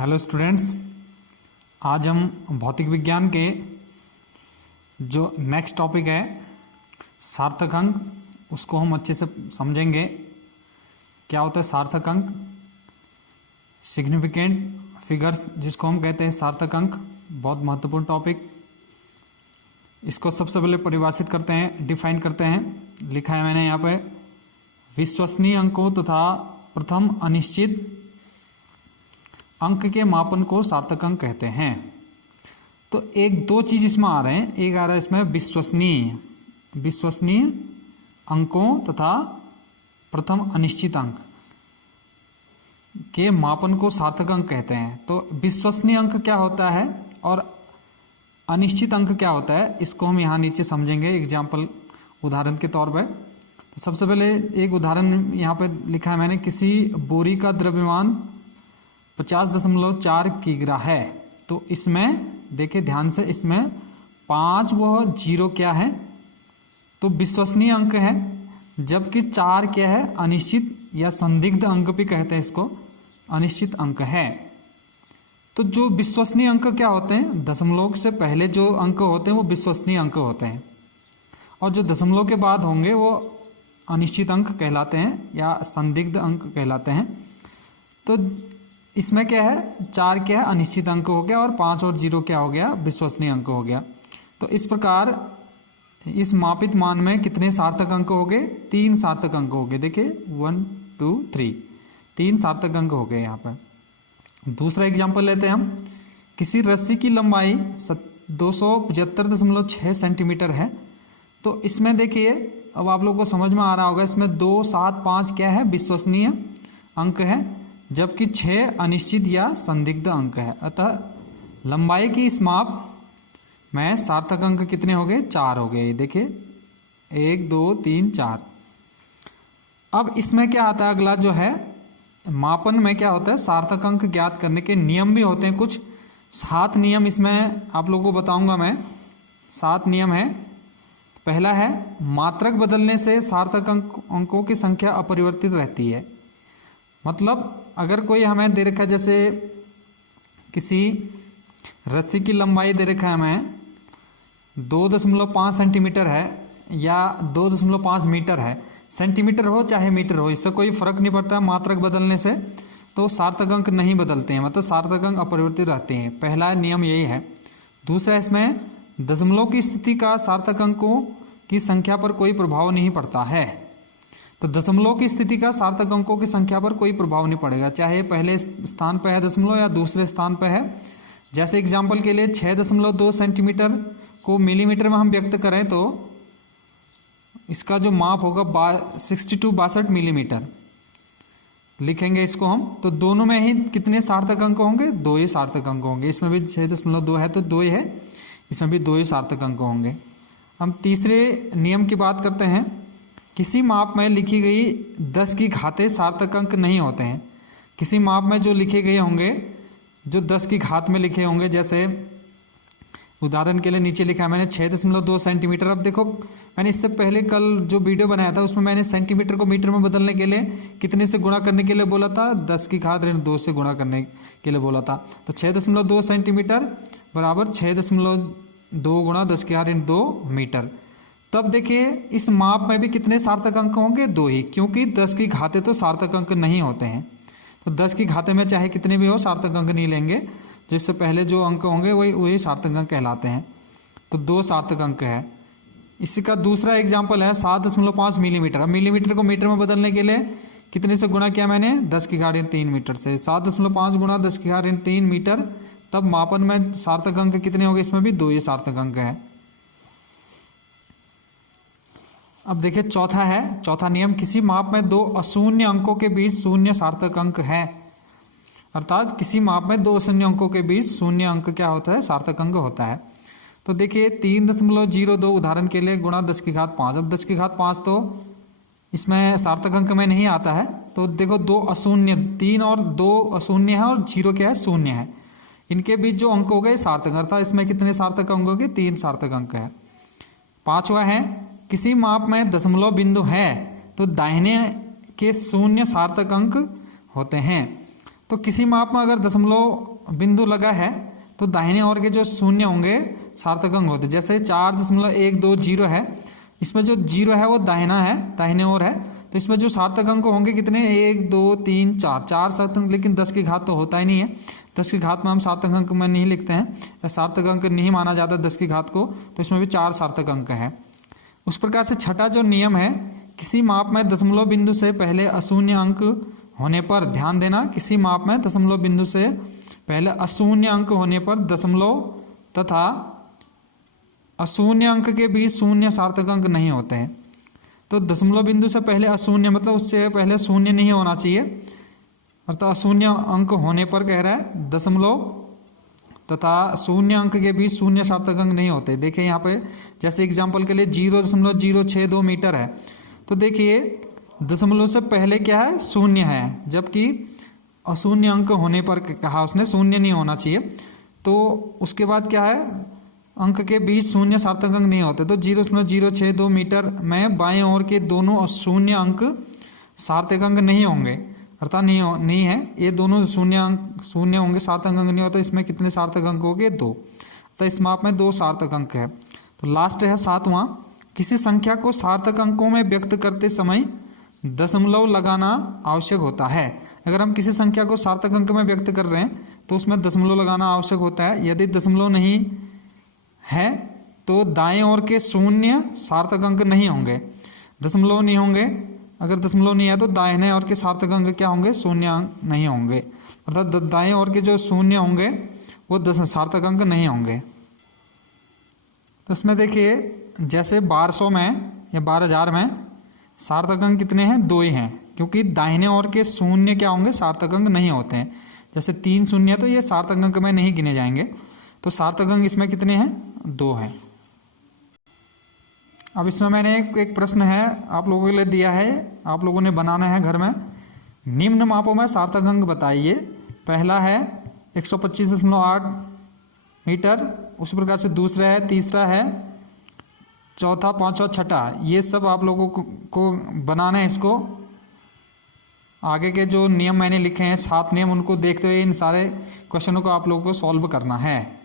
Hello students, आज हम भौतिक विज्ञान के जो नेक्स्ट टॉपिक है सार्थक अंक, उसको हम अच्छे से समझेंगे। क्या होता है सार्थक अंक? सिग्निफिकेंट फिगर्स जिसको हम कहते हैं सार्थक अंक, बहुत महत्वपूर्ण टॉपिक। इसको सबसे पहले परिभाषित करते हैं, डिफाइन करते हैं। लिखा है मैंने यहाँ पे, विश्वसनीय अंकों तथा प्रथम अनिश्चित अंक के मापन को सार्थक अंक कहते हैं। तो एक दो चीज इसमें आ रहे हैं, एक आ रहा है इसमें विश्वसनीय अंकों तथा प्रथम अनिश्चित अंक के मापन को सार्थक अंक कहते हैं। तो विश्वसनीय अंक क्या होता है और अनिश्चित अंक क्या होता है, इसको हम यहाँ नीचे समझेंगे एग्जाम्पल, उदाहरण के तौर पर। तो सबसे पहले एक उदाहरण यहाँ पे लिखा है मैंने, किसी बोरी का द्रव्यमान 50.4 किग्रा है। तो इसमें देखिए ध्यान से, इसमें 5 व 0 क्या है, तो विश्वसनीय अंक है, जबकि 4 क्या है, अनिश्चित या संदिग्ध अंक भी कहते हैं इसको, अनिश्चित अंक है। तो जो विश्वसनीय अंक क्या होते हैं, दशमलव से पहले जो अंक होते हैं वो विश्वसनीय अंक होते हैं, और जो दशमलव के बाद होंगे वो अनिश्चित अंक कहलाते हैं या संदिग्ध अंक कहलाते हैं। तो इसमें क्या है, 4 क्या है, अनिश्चित अंक हो गया, और 5 और 0 क्या हो गया, विश्वसनीय अंक हो गया। तो इस प्रकार इस मापित मान में कितने सार्थक अंक हो गए, 3 सार्थक अंक हो गए। देखिए 1 2 3, 3 सार्थक अंक हो गए यहाँ पर। दूसरा एग्जाम्पल लेते हैं हम, किसी रस्सी की लंबाई 275.6 सेंटीमीटर है। तो इसमें देखिए, अब आप लोगों को समझ में आ रहा होगा, इसमें 2 7 5 क्या है, विश्वसनीय अंक है, जबकि 6 अनिश्चित या संदिग्ध अंक है। अतः लंबाई की इस माप में सार्थक अंक कितने हो गए, 4 हो गए। देखिए 1 2 3 4। अब इसमें क्या आता है, अगला जो है मापन में क्या होता है, सार्थक अंक ज्ञात करने के नियम भी होते हैं कुछ। 7 नियम इसमें आप लोगों को बताऊंगा मैं। 7 नियम है। पहला है, मात्रक बदलने से सार्थक अंकों की संख्या अपरिवर्तित रहती है। मतलब अगर कोई हमें दे रखा है, जैसे किसी रस्सी की लंबाई दे रखा है हमें 2.5 सेंटीमीटर है या 2.5 मीटर है, सेंटीमीटर हो चाहे मीटर हो, इससे कोई फर्क नहीं पड़ता। मात्रक बदलने से तो सार्थक अंक नहीं बदलते हैं, मतलब सार्थक अंक अपरिवर्तित रहते हैं। पहला नियम यही है। दूसरा, इसमें दशमलव की स्थिति का सार्थक अंकों की संख्या पर कोई प्रभाव नहीं पड़ता है। तो दशमलव की स्थिति का सार्थक अंकों की संख्या पर कोई प्रभाव नहीं पड़ेगा, चाहे पहले स्थान पर है दशमलव या दूसरे स्थान पर है। जैसे एग्जाम्पल के लिए 6.2 सेंटीमीटर को मिलीमीटर में हम व्यक्त करें तो इसका जो माप होगा 62 मिलीमीटर लिखेंगे इसको हम। तो दोनों में ही कितने सार्थक अंक होंगे, 2 ही सार्थक अंक होंगे। इसमें भी 6.2 है तो 2 ही है, इसमें भी 2 ही सार्थक अंक होंगे। हम तीसरे नियम की बात करते हैं। किसी माप में लिखी गई 10 की घातें सार्थक अंक नहीं होते हैं। किसी माप में जो लिखे गए होंगे, जो 10 की घात में लिखे होंगे, जैसे उदाहरण के लिए नीचे लिखा है मैंने 6.2 सेंटीमीटर। अब देखो, मैंने इससे पहले कल जो वीडियो बनाया था उसमें मैंने सेंटीमीटर को मीटर में बदलने के लिए कितने से गुणा करने के लिए बोला था, 10 की घात 2 से गुणा करने के लिए बोला था। तो 6.2 सेंटीमीटर बराबर 6.2 गुणा 10 की घात 2 मीटर। तब देखिए इस माप में भी कितने सार्थक अंक होंगे, 2 ही, क्योंकि 10 की घातें तो सार्थक अंक नहीं होते हैं। तो 10 की घातें में चाहे कितने भी हो सार्थक अंक नहीं लेंगे, जिससे पहले जो अंक होंगे वही सार्थक अंक कहलाते हैं। तो 2 सार्थक अंक है। इसी का दूसरा एग्जाम्पल है 7.5 मिलीमीटर। अब मिलीमीटर को मीटर में बदलने के लिए कितने से गुणा किया मैंने, 10 की घात 3 मीटर से। 7.5 गुणा 10 की घात 3 मीटर। तब मापन में सार्थक अंक कितने होंगे, इसमें भी 2 ही सार्थक अंक है। अब देखिए चौथा नियम, किसी माप में 2 अशून्य अंकों के बीच शून्य सार्थक अंक है। अर्थात किसी माप में 2 अशून्य अंकों के बीच शून्य अंक क्या होता है, सार्थक अंक होता है। तो देखिए 3.02 उदाहरण के लिए गुणा 10 की घात 5। अब 10 की घात 5 तो इसमें सार्थक अंक में नहीं आता है। तो देखो 2 अशून्य, 3 और 2 अशून्य है और 0 क्या है, शून्य है। इनके बीच जो अंक हो गए सार्थक, अर्थात इसमें कितने सार्थक अंक होंगे, 3 सार्थक अंक है। 5वां है, किसी माप में दशमलव बिंदु है तो दाहिने के शून्य सार्थक अंक होते हैं। तो किसी माप में अगर दशमलव बिंदु लगा है तो दाहिने ओर के जो शून्य होंगे सार्थक अंक होते हैं। जैसे 4.120 है, इसमें जो 0 है वो दाहिना है, दाहिने ओर है, तो इसमें जो सार्थक अंक होंगे कितने, 1 2 3 4, 4 सार्थक अंक, लेकिन 10 की घात तो होता ही नहीं है। 10 की घात में हम सार्थक अंक में नहीं लिखते हैं, या सार्थक अंक नहीं माना जाता 10 की घात को, तो इसमें भी 4 सार्थक अंक है। उस प्रकार से छठा जो नियम है, किसी माप में दशमलव बिंदु से पहले अशून्य अंक होने पर, ध्यान देना, किसी माप में दशमलव बिंदु से पहले अशून्य अंक होने पर दशमलव तथा अशून्य अंक के बीच शून्य सार्थक अंक नहीं होते हैं। तो दशमलव बिंदु से पहले अशून्य मतलब उससे पहले शून्य नहीं होना चाहिए, अर्थात अशून्य अंक होने पर कह रहा है दशमलव तथा शून्य अंक के बीच शून्य सार्थक अंक नहीं होते। देखिए यहाँ पे जैसे एग्जांपल के लिए 0.062 मीटर है, तो देखिए दशमलव से पहले क्या है, शून्य है, जबकि अशून्य अंक होने पर कहा उसने शून्य नहीं होना चाहिए। तो उसके बाद क्या है, अंक के बीच शून्य सार्थक अंक नहीं होते, तो 0.062 मीटर में बाएं ओर के दोनों अशून्य अंक सार्थक अंक नहीं होंगे, अर्थात नहीं है, ये दोनों शून्य होंगे, सार्थक अंक नहीं होता। इसमें कितने सार्थक अंक हो गए, 2, तो इस माप में 2 सार्थक अंक है। तो लास्ट है 7वां, किसी संख्या को सार्थक अंकों में व्यक्त करते समय दशमलव लगाना आवश्यक होता है। अगर हम किसी संख्या को सार्थक अंक में व्यक्त कर रहे हैं तो उसमें दशमलव लगाना आवश्यक होता है। यदि दशमलव नहीं है तो दाएं ओर के शून्य सार्थक अंक नहीं होंगे, दशमलव नहीं होंगे। अगर दशमलव नहीं है तो दाहिने ओर के सार्थक अंक क्या होंगे, शून्य अंक नहीं होंगे, अर्थात दाएं ओर के जो शून्य होंगे वो सार्थक अंक नहीं होंगे। तो इसमें देखिए जैसे 1200 में या 12,000 में सार्थक अंक कितने हैं, 2 ही हैं, क्योंकि दाहिने ओर के शून्य क्या होंगे, सार्थक अंक नहीं होते हैं। जैसे 3 शून्य है तो ये सार्थक अंक में नहीं गिने जाएंगे, तो सार्थक अंक इसमें कितने हैं, 2 हैं। अब इसमें मैंने एक प्रश्न है आप लोगों के लिए दिया है, आप लोगों ने बनाना है घर में। निम्न मापों में सार्थक अंक बताइए। पहला है 125.8 मीटर, उसी प्रकार से दूसरा है, तीसरा है, चौथा, पांचवा, छठा, ये सब आप लोगों को बनाना है। इसको आगे के जो नियम मैंने लिखे हैं 7 नियम, उनको देखते हुए इन सारे क्वेश्चनों को आप लोगों को सॉल्व करना है।